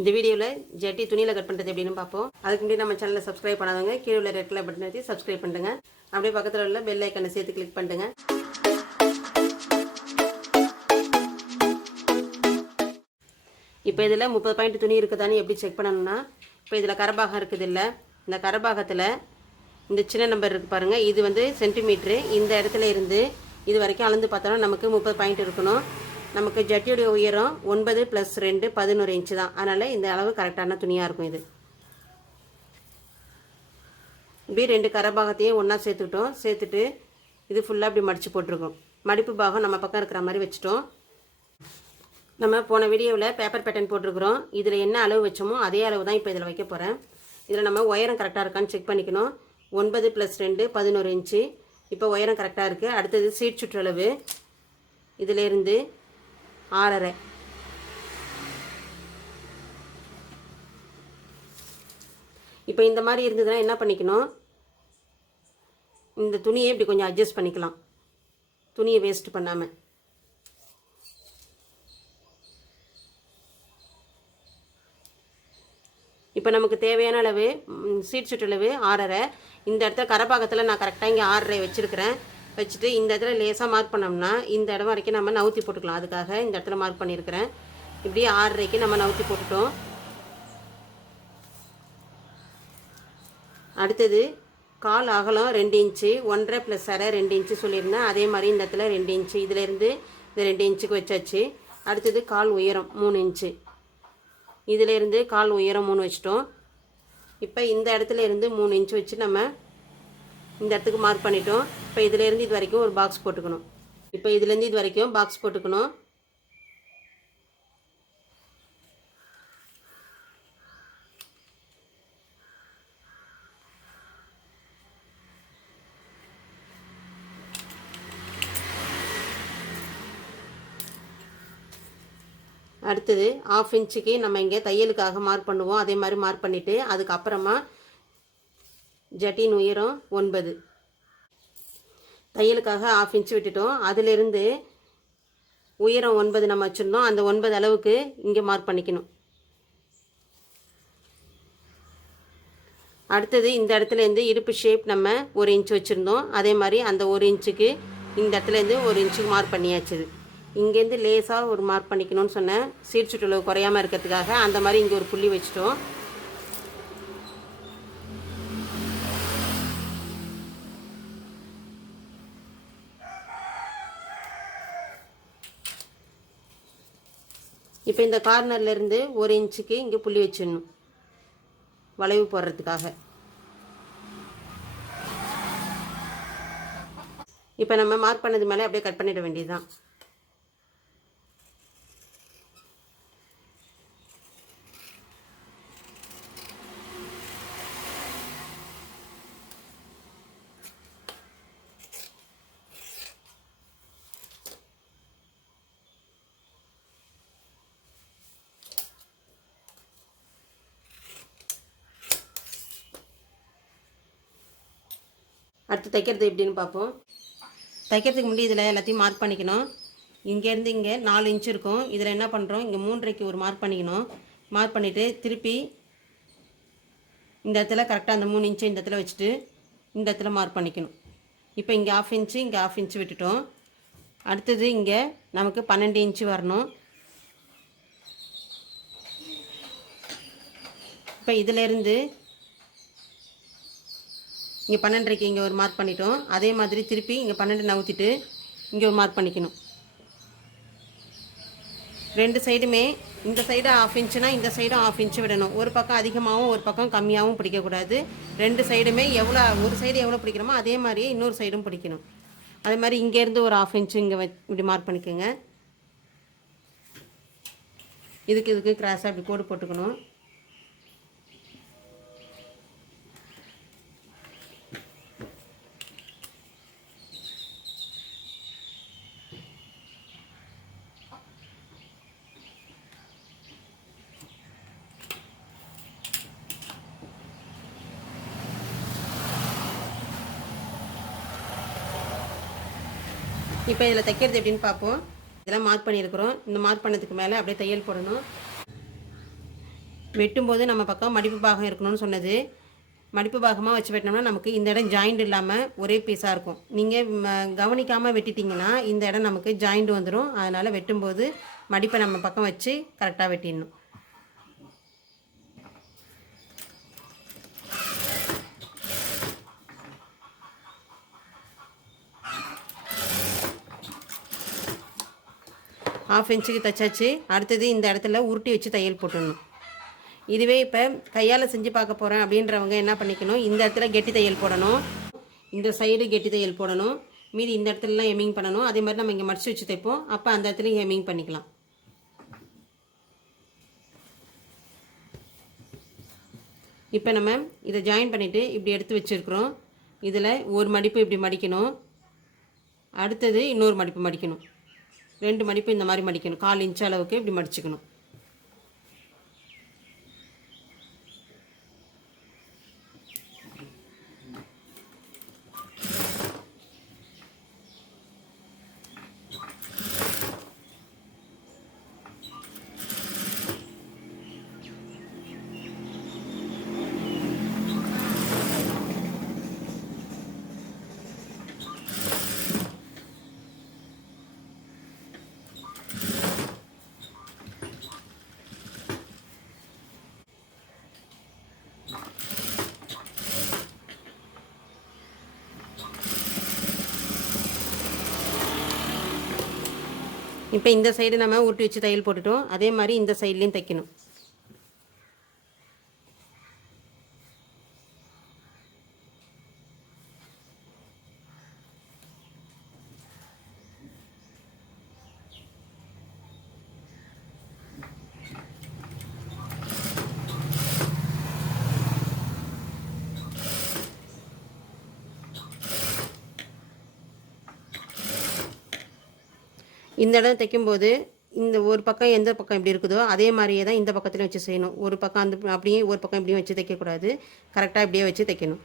இந்த வீடியோவில் ஜட்டி துணியில் கட் பண்ணுறது எப்படின்னு பார்ப்போம். அதுக்கு முன்னாடி நம்ம சேனலை சப்ஸ்கிரைப் பண்ணாதவங்க கீழே உள்ள ரெட் கலர் பட்டன் ஏற்றி சப்ஸ்கிரைப் பண்ணுங்க. அப்படியே பக்கத்தில் உள்ள பெல் ஐக்கனை சேர்த்து கிளிக் பண்ணுங்க. இப்போ இதில் 30 பாயிண்ட் துணி இருக்குதான்னு எப்படி செக் பண்ணணும்னா, இப்போ இதில் கரபாகம் இருக்குது. இல்லை, இந்த கரபாகத்தில் இந்த சின்ன நம்பர் இருக்குது பாருங்கள், இது வந்து சென்டிமீட்ரு. இந்த இடத்துல இருந்து இது வரைக்கும் அளந்து பார்த்தோம்னா நமக்கு 30 பாயிண்ட் இருக்கணும். நமக்கு ஜட்டியுடைய உயரம் 9 + 2 11 இன்ச்சு தான். அதனால் இந்த அளவு கரெக்டான துணியாக இருக்கும். இது இப்படி 2 கரபாகத்தையும் ஒன்றா சேர்த்துக்கிட்டோம். சேர்த்துட்டு இது ஃபுல்லாக இப்படி மடித்து போட்டிருக்கோம். மடிப்பு பாகம் நம்ம பக்கம் இருக்கிற மாதிரி வச்சுட்டோம். நம்ம போன வீடியோவில் பேப்பர் பேட்டர்ன் போட்டிருக்கிறோம். இதில் என்ன அளவு வச்சோமோ அதே அளவு தான் இப்போ இதில் வைக்க போகிறேன். இதில் நம்ம உயரம் கரெக்டாக இருக்கான்னு செக் பண்ணிக்கணும். 9 + 2 11 இன்ச்சு. இப்போ உயரம் கரெக்டாக இருக்குது. அடுத்தது சீட் சுற்றளவு இதிலேருந்து 6.5. இப்போ இந்த மாதிரி இருந்ததுன்னா என்ன பண்ணிக்கணும், இந்த துணியை இப்படி கொஞ்சம் அட்ஜஸ்ட் பண்ணிக்கலாம், துணியை வேஸ்ட் பண்ணாமல். இப்போ நமக்கு தேவையான அளவு சீட் சுற்றளவு 6.5. இந்த இடத்துல கரபாகத்தில் நான் கரெக்டாக இங்கே 6.5 வச்சுருக்கிறேன். வச்சுட்டு இந்த இடத்துல லேசாக மார்க் பண்ணோம்னா இந்த இடம் வரைக்கும் நம்ம நவுத்தி போட்டுக்கலாம். அதுக்காக இந்த இடத்துல மார்க் பண்ணியிருக்கிறேன். இப்படி 6.5க்கு நம்ம நவுத்தி போட்டுட்டோம். அடுத்தது கால் அகலம் 2 இன்ச்சு, 1.5 + 1/2 2 இன்ச்சு சொல்லியிருந்தேன். அதே மாதிரி இந்த இடத்துல 2 இன்ச்சு, இதிலேருந்து இந்த 2 இன்ச்சுக்கு வச்சாச்சு. அடுத்தது கால் உயரம் 3 இன்ச்சு, இதிலேருந்து கால் உயரம் 3 வச்சிட்டோம். இப்போ இந்த இடத்துல இருந்து 3 இன்ச்சு வச்சு நம்ம இந்த இடத்துக்கு மார்க் பண்ணிட்டோம். இப்போ இதிலேருந்து இது வரைக்கும் ஒரு பாக்ஸ் போட்டுக்கணும். இப்போ இதுலேருந்து இது வரைக்கும் பாக்ஸ் போட்டுக்கணும். அடுத்தது 1/2 இன்ச்சுக்கு நம்ம இங்கே தையலுக்காக மார்க் பண்ணுவோம். அதே மாதிரி மார்க் பண்ணிவிட்டு அதுக்கப்புறமா ஜட்டின் உயரம் 9, தையலுக்காக 1/2 இன்ச்சு விட்டுட்டோம். அதிலிருந்து உயரம் 9 நம்ம வச்சுருந்தோம். அந்த 9 அளவுக்கு இங்கே மார்க் பண்ணிக்கணும். அடுத்தது இந்த இடத்துலேருந்து இடுப்பு ஷேப் நம்ம 1 இன்ச்சு வச்சுருந்தோம். அதே மாதிரி அந்த 1 இன்ச்சுக்கு இந்த இடத்துலேருந்து 1 இன்ச்சுக்கு மார்க் பண்ணியாச்சு. இங்கேருந்து லேசாக ஒரு மார்க் பண்ணிக்கணும்னு சொன்னேன், சீட் சுற்றளவு குறையாமல் இருக்கிறதுக்காக. அந்த மாதிரி இங்கே ஒரு புள்ளி வச்சிட்டோம். இப்போ இந்த கார்னர்லேருந்து 1 இன்ச்சுக்கு இங்கே புள்ளி வச்சிடணும், வளைவு போடுறதுக்காக. இப்போ நம்ம மார்க் பண்ணது மேலே அப்படியே கட் பண்ணிட வேண்டியதுதான். அடுத்து தைக்கிறது எப்படின்னு பார்ப்போம். தைக்கிறதுக்கு முன்னாடி இதில் எல்லாத்தையும் மார்க் பண்ணிக்கணும். இங்கேருந்து இங்கே 4 இன்ச்சு இருக்கும். இதில் என்ன பண்ணுறோம், இங்கே 3.5க்கு ஒரு மார்க் பண்ணிக்கணும். மார்க் பண்ணிவிட்டு திருப்பி இந்த இடத்துல கரெக்டாக அந்த 3 இன்ச்சு இந்த இடத்துல வச்சுட்டு இந்த இடத்துல மார்க் பண்ணிக்கணும். இப்போ இங்கே 1/2 இன்ச்சு, இங்கே 1/2 இன்ச்சு விட்டுட்டோம். அடுத்தது இங்கே நமக்கு 12 இன்ச்சு வரணும். இப்போ இதிலேருந்து இங்கே 12.5க்கு இங்கே ஒரு மார்க் பண்ணிட்டோம். அதே மாதிரி திருப்பி இங்கே 12 நவுத்திட்டு இங்கே ஒரு மார்க் பண்ணிக்கணும். 2 சைடுமே, இந்த சைடு 1/2 இன்ச்சுனா இந்த சைடும் 1/2 இன்ச்சு விடணும். ஒரு பக்கம் அதிகமாகவும் ஒரு பக்கம் கம்மியாகவும் பிடிக்கக்கூடாது. 2 சைடுமே எவ்வளோ, ஒரு சைடு எவ்வளோ பிடிக்கிறோமோ அதே மாதிரியே இன்னொரு சைடும் பிடிக்கணும். அதே மாதிரி இங்கேருந்து ஒரு 1/2 இன்ச்சு இங்கே இப்படி மார்க் பண்ணிக்கோங்க. இதுக்கு கிராஸாக இப்படி கோடு போட்டுக்கணும். இப்போ இதில் தைக்கிறது எப்படின்னு பார்ப்போம். இதெல்லாம் மார்க் பண்ணியிருக்கிறோம். இந்த மார்க் பண்ணதுக்கு மேலே அப்படியே தையல் போடணும். வெட்டும்போது நம்ம பக்கம் மடிப்பு பாகம் இருக்கணும்னு சொன்னது. மடிப்பு பாகமாக வச்சு வெட்டினோம்னா நமக்கு இந்த இடம் ஜாயிண்ட் இல்லாமல் ஒரே பீஸாக இருக்கும். நீங்கள் கவனிக்காமல் வெட்டிட்டிங்கன்னா இந்த இடம் நமக்கு ஜாயிண்ட் வந்துடும். அதனால் வெட்டும்போது மடிப்பை நம்ம பக்கம் வச்சு கரெக்டாக வெட்டிடணும். ½ இன்ச்சுக்கு தைச்சாச்சு. அடுத்தது இந்த இடத்துல உருட்டி வச்சு தையல் போட்டுடணும். இதுவே இப்போ கையால் செஞ்சு பார்க்க போகிறேன் அப்படின்றவங்க என்ன பண்ணிக்கணும், இந்த இடத்துல கெட்டி தையல் போடணும், இந்த சைடு கெட்டி தையல் போடணும், மீதி இந்த இடத்துலலாம் ஹெம்மிங் பண்ணணும். அதே மாதிரி நம்ம இங்கே மடிச்சு வச்சு தைப்போம், அப்போ அந்த இடத்துலையும் ஹெம்மிங் பண்ணிக்கலாம். இப்போ நம்ம இதை ஜாயின் பண்ணிவிட்டு இப்படி எடுத்து வச்சுருக்குறோம். இதில் ஒரு மடிப்பு இப்படி மடிக்கணும், அடுத்தது இன்னொரு மடிப்பு மடிக்கணும். 2 மடிப்பு இந்த மாதிரி மடிக்கணும். 1/4 இன்ச் அளவுக்கு இப்படி மடிச்சுக்கணும். இப்போ இந்த சைடு நம்ம உருட்டி வச்சு தையல் போட்டுட்டோம். அதே மாதிரி இந்த சைட்லேயும் தைக்கணும். இந்த இடம் தைக்கும்போது இந்த ஒரு பக்கம் எந்த பக்கம் எப்படி இருக்குதோ அதே மாதிரியே தான் இந்த பக்கத்துலையும் வச்சு செய்யணும். ஒரு பக்கம் அந்த அப்படியே ஒரு பக்கம் இப்படியும் வச்சு தைக்கக்கூடாது. கரெக்டாக இப்படியே வச்சு தைக்கணும்.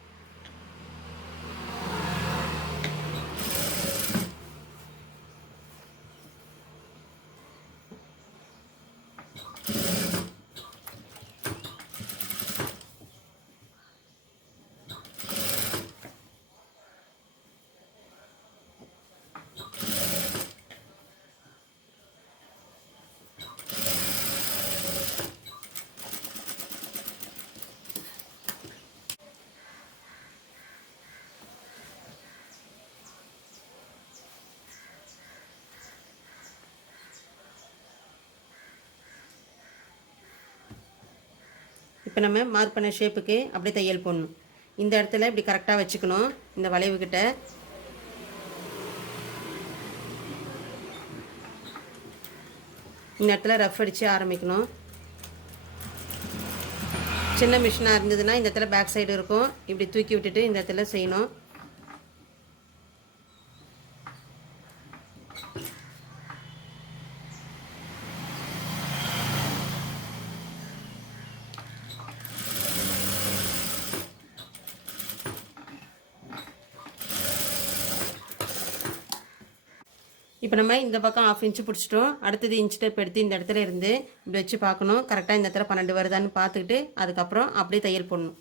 இப்போ நம்ம மார்க் பண்ண ஷேப்புக்கு அப்படியே தையல் போடணும். இந்த இடத்துல இப்படி கரெக்டாக வச்சுக்கணும். இந்த வளைவுக்கிட்ட இந்த இடத்துல ரஃப் அடித்து ஆரம்பிக்கணும். சின்ன மிஷினாக இருந்ததுன்னா இந்த இடத்துல பேக் சைடு இருக்கும், இப்படி தூக்கி விட்டுட்டு இந்த இடத்துல செய்யணும். இப்போ நம்ம இந்த பக்கம் ½ இன்ச்சு பிடிச்சிட்டோம். அடுத்தது இன்ச் டேப் எடுத்து இந்த இடத்துல இருந்து இப்படி வச்சு பார்க்கணும். கரெக்டாக இந்த இடத்துல 12 வருதான்னு பார்த்துக்கிட்டு அதுக்கப்புறம் அப்படியே தையல் போடணும்.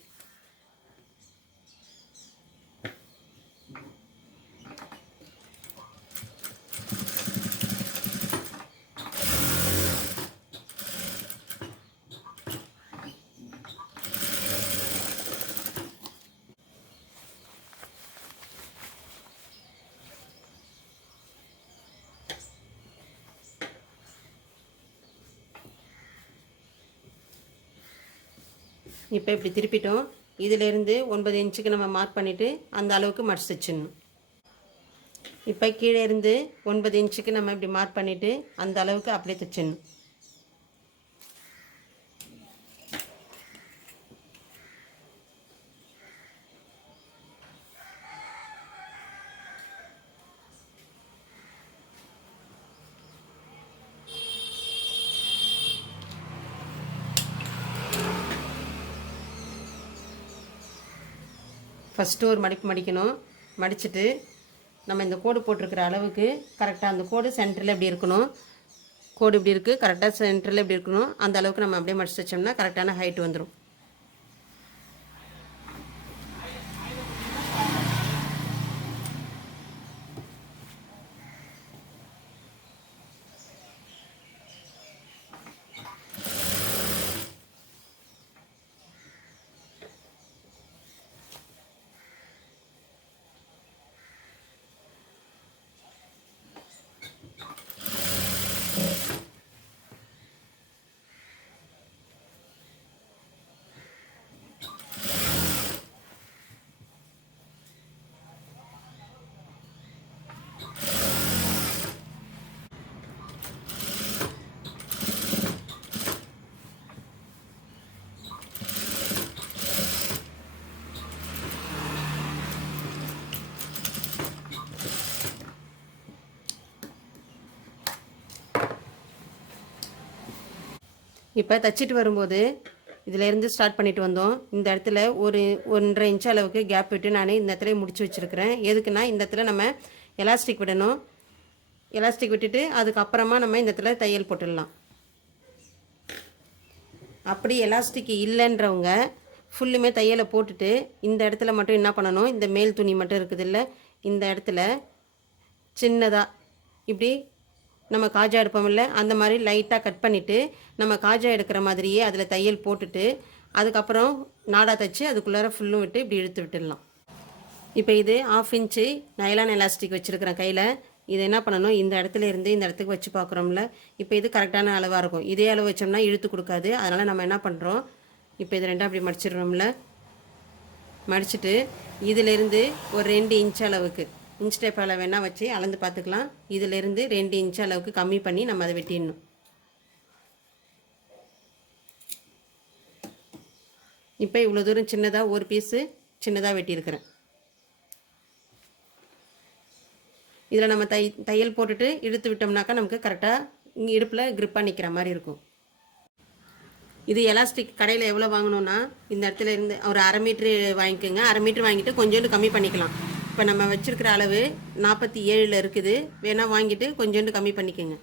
இப்போ இப்படி திருப்பிட்டோம். இதிலேருந்து 9 இன்ச்சுக்கு நம்ம மார்க் பண்ணிவிட்டு அந்த அளவுக்கு மடிச்சு தைச்சிடணும். இப்போ கீழே இருந்து 9 இன்ச்சுக்கு நம்ம இப்படி மார்க் பண்ணிவிட்டு அந்த அளவுக்கு அப்படியே தைச்சிடணும். ஃபஸ்ட்டு ஒரு மடிப்பு மடிக்கணும். மடிச்சுட்டு நம்ம இந்த கோடு போட்டிருக்கிற அளவுக்கு கரெக்டாக அந்த கோடு சென்டரில் இப்படி இருக்கணும். கோடு இப்படி இருக்குது, கரெக்டாக சென்டரில் இப்படி இருக்கணும். அந்த அளவுக்கு நம்ம அப்படியே மடிச்சு வச்சோம்னா கரெக்டான ஹைட் வந்துடும். இப்போ தச்சிட்டு வரும்போது இதிலேருந்து ஸ்டார்ட் பண்ணிட்டு வந்தோம். இந்த இடத்துல ஒரு 1.5 இன்ச் அளவுக்கு கேப் விட்டு நான் இந்த இடத்துல முடிச்சு வச்சுருக்கிறேன். எதுக்குன்னா இந்த இடத்துல நம்ம எலாஸ்டிக் விடணும். எலாஸ்டிக் விட்டுட்டு அதுக்கப்புறமா நம்ம இந்த இடத்துல தையல் போட்டுடலாம். அப்படி எலாஸ்டிக் இல்லைன்றவங்க ஃபுல்லுமே தையலை போட்டுட்டு இந்த இடத்துல மட்டும் என்ன பண்ணணும், இந்த மேல் துணி மட்டும் இருக்குது இல்லை, இந்த இடத்துல சின்னதாக இப்படி நம்ம காஜா எடுப்போம்ல, அந்த மாதிரி லைட்டாக கட் பண்ணிவிட்டு நம்ம காஜா எடுக்கிற மாதிரியே அதில் தையல் போட்டுட்டு அதுக்கப்புறம் நாடா தைச்சி அதுக்குள்ளார ஃபுல்லும் விட்டு இப்படி இழுத்து விட்டுடலாம். இப்போ இது 1/2 இன்ச்சு நைலான் எலாஸ்டிக் வச்சுருக்கிறேன் கையில். இதை என்ன பண்ணணும், இந்த இடத்துல இருந்து இந்த இடத்துக்கு வச்சு பார்க்குறோம்ல, இப்போ இது கரெக்டான அளவாக இருக்கும். இதே அளவு வச்சோம்னா இழுத்து கொடுக்காது. அதனால் நம்ம என்ன பண்ணுறோம், இப்போ இது ரெண்டாக அப்படி மடிச்சிடுறோம்ல, மடிச்சுட்டு இதிலேருந்து ஒரு 2 இன்ச் அளவுக்கு இன்ச் டேப் அளவு வேணால் வச்சு அளந்து பார்த்துக்கலாம். இதிலேருந்து 2 இன்ச் அளவுக்கு கம்மி பண்ணி நம்ம அதை வெட்டிடணும். இப்போ இவ்வளோ தூரம் சின்னதாக ஒரு பீஸு சின்னதாக வெட்டியிருக்கிறேன். இதில் நம்ம தையல் போட்டுட்டு இழுத்து விட்டோம்னாக்கா நமக்கு கரெக்டாக இடுப்பில் க்ரிப்பாக நிற்கிற மாதிரி இருக்கும். இது எலாஸ்டிக் கடையில் எவ்வளோ வாங்கணுன்னா இந்த இடத்துல இருந்து ஒரு 1/2 மீட்ரு வாங்கிக்கோங்க. 1/2 மீட்ரு வாங்கிட்டு கொஞ்சோண்டு கம்மி பண்ணிக்கலாம். இப்போ நம்ம வச்சுருக்கிற அளவு 47 இருக்குது. வேணால் வாங்கிட்டு கொஞ்சோண்டு கம்மி பண்ணிக்கோங்க.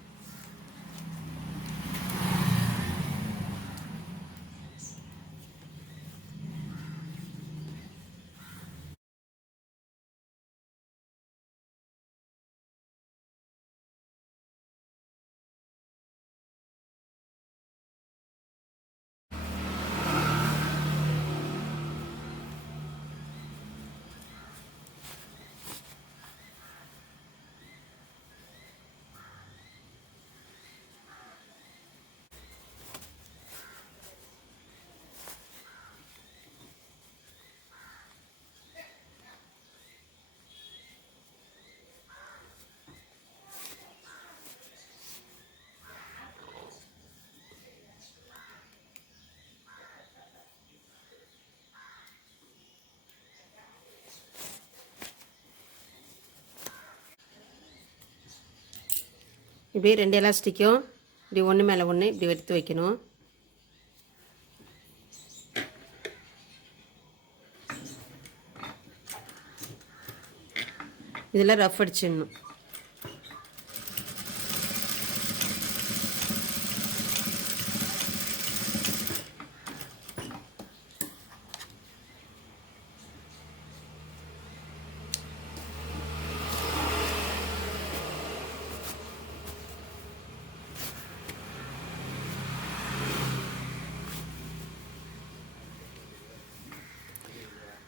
இப்படி 2 எலாஸ்டிக்கும் இப்படி ஒன்று மேலே ஒன்று இப்படி எடுத்து வைக்கணும். இதில் ரஃப் அடிச்சிடணும்.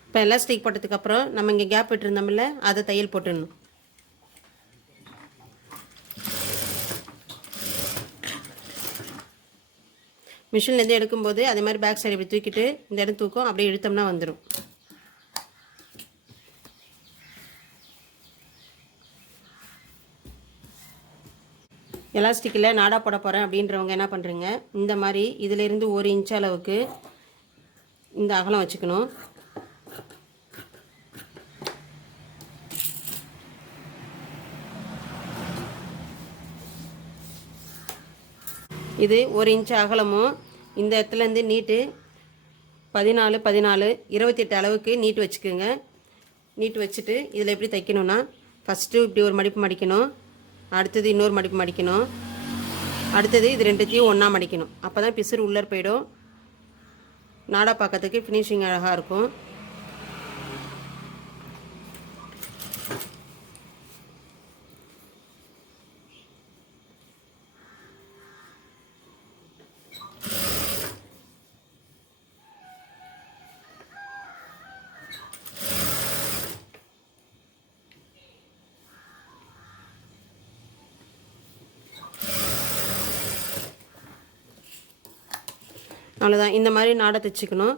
இப்போ எலாஸ்டிக் போட்டதுக்கப்புறம் நம்ம இங்கே கேப் விட்டுருந்தோம்ல, அதை தையல் போட்டுடணும். மிஷின்லேருந்து எடுக்கும்போது அதே மாதிரி பேக் சைடு இப்படி தூக்கிட்டு இந்த இடம் தூக்கும், அப்படியே இழுத்தோம்னா வந்துடும். எலாஸ்டிக்கில் நாடா போட போகிறேன் அப்படின்றவங்க என்ன பண்ணுறீங்க, இந்த மாதிரி இதிலேருந்து 1 இன்ச் அளவுக்கு இந்த அகலம் வச்சுக்கணும். இது 1 இன்ச் அகலமும் இந்த இடத்துலேருந்து நீட்டு 14 14 28 அளவுக்கு நீட்டு வச்சுக்கோங்க. நீட்டு வச்சுட்டு இதில் எப்படி தைக்கணும்னா, ஃபஸ்ட்டு இப்படி ஒரு மடிப்பு மடிக்கணும், அடுத்தது இன்னொரு மடிப்பு மடிக்கணும், அடுத்தது இது ரெண்டுத்தையும் ஒன்றா மடிக்கணும். அப்போ தான் பிசுறு உள்ளே போயிடும். நாடா பார்க்கறதுக்கு ஃபினிஷிங் அழகாக இருக்கும். அவ்வளோதான். இந்த மாதிரி நாடை தைச்சிக்கணும்.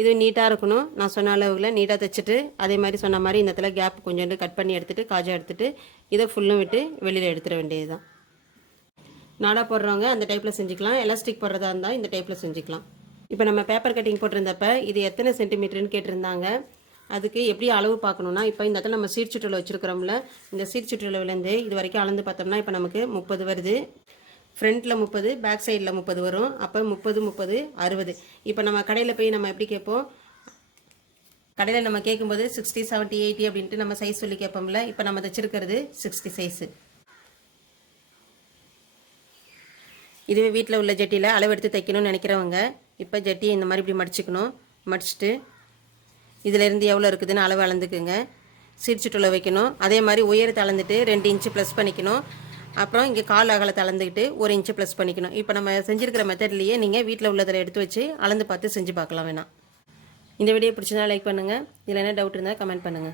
இது நீட்டாக இருக்கணும். நான் சொன்ன அளவுகளில் நீட்டாக தைச்சிட்டு அதே மாதிரி சொன்ன மாதிரி இந்த இடத்துல கேப் கொஞ்சோண்டு கட் பண்ணி எடுத்துகிட்டு காஜா எடுத்துகிட்டு இதை ஃபுல்லும் விட்டு வெளியில் எடுத்துட வேண்டியது தான். நாடா போடுறவங்க அந்த டைப்பில் செஞ்சுக்கலாம். எலாஸ்டிக் போடுறதா இருந்தால் இந்த டைப்பில் செஞ்சுக்கலாம். இப்போ நம்ம பேப்பர் கட்டிங் போட்டிருந்தப்ப இது எத்தனை சென்டிமீட்டருன்னு கேட்டிருந்தாங்க. அதுக்கு எப்படி அளவு பார்க்கணுன்னா, இப்போ இந்த இடத்துல நம்ம சீட் சுற்றளவு வச்சுருக்கிறோம்ல, இந்த சீட் சுற்றளவுலேருந்து இது வரைக்கும் அளந்து பார்த்தோம்னா இப்போ நமக்கு 30 வருது. ஃப்ரண்ட்டில் 30, பேக் சைடில் 30 வரும். அப்போ 30, 30, 60. இப்போ நம்ம கடையில் போய் நம்ம எப்படி கேட்போம், கடையில் நம்ம கேட்கும்போது 60, 70, 80 அப்படின்ட்டு நம்ம சைஸ் சொல்லி கேட்போம்ல. இப்போ நம்ம தைச்சிருக்கிறது 60 சைஸு. இதுவே வீட்டில் உள்ள ஜட்டியில் அளவு எடுத்து தைக்கணும்னு நினைக்கிறவங்க இப்போ ஜட்டியை இந்த மாதிரி இப்படி மடிச்சுக்கணும். மடிச்சுட்டு இதிலேருந்து எவ்வளோ இருக்குதுன்னு அளவு அளந்துக்குங்க. சீட் சுற்றளவு வைக்கணும். அதே மாதிரி உயரத்தை அளந்துட்டு 2 இன்ச்சு ப்ளஸ் பண்ணிக்கணும். அப்புறம் இங்கே கால் அகலத்தை அளந்துக்கிட்டு 1 இன்ச்சு ப்ளஸ் பண்ணிக்கணும். இப்போ நம்ம செஞ்சுருக்கிற மெத்தட்லேயே நீங்கள் வீட்டில் உள்ளதில் எடுத்து வச்சு அளந்து பார்த்து செஞ்சு பார்க்கலாம். வேணாம். இந்த வீடியோ பிடிச்சதா லைக் பண்ணுங்கள். இதில் என்ன டவுட் இருந்தால் கமெண்ட் பண்ணுங்கள்.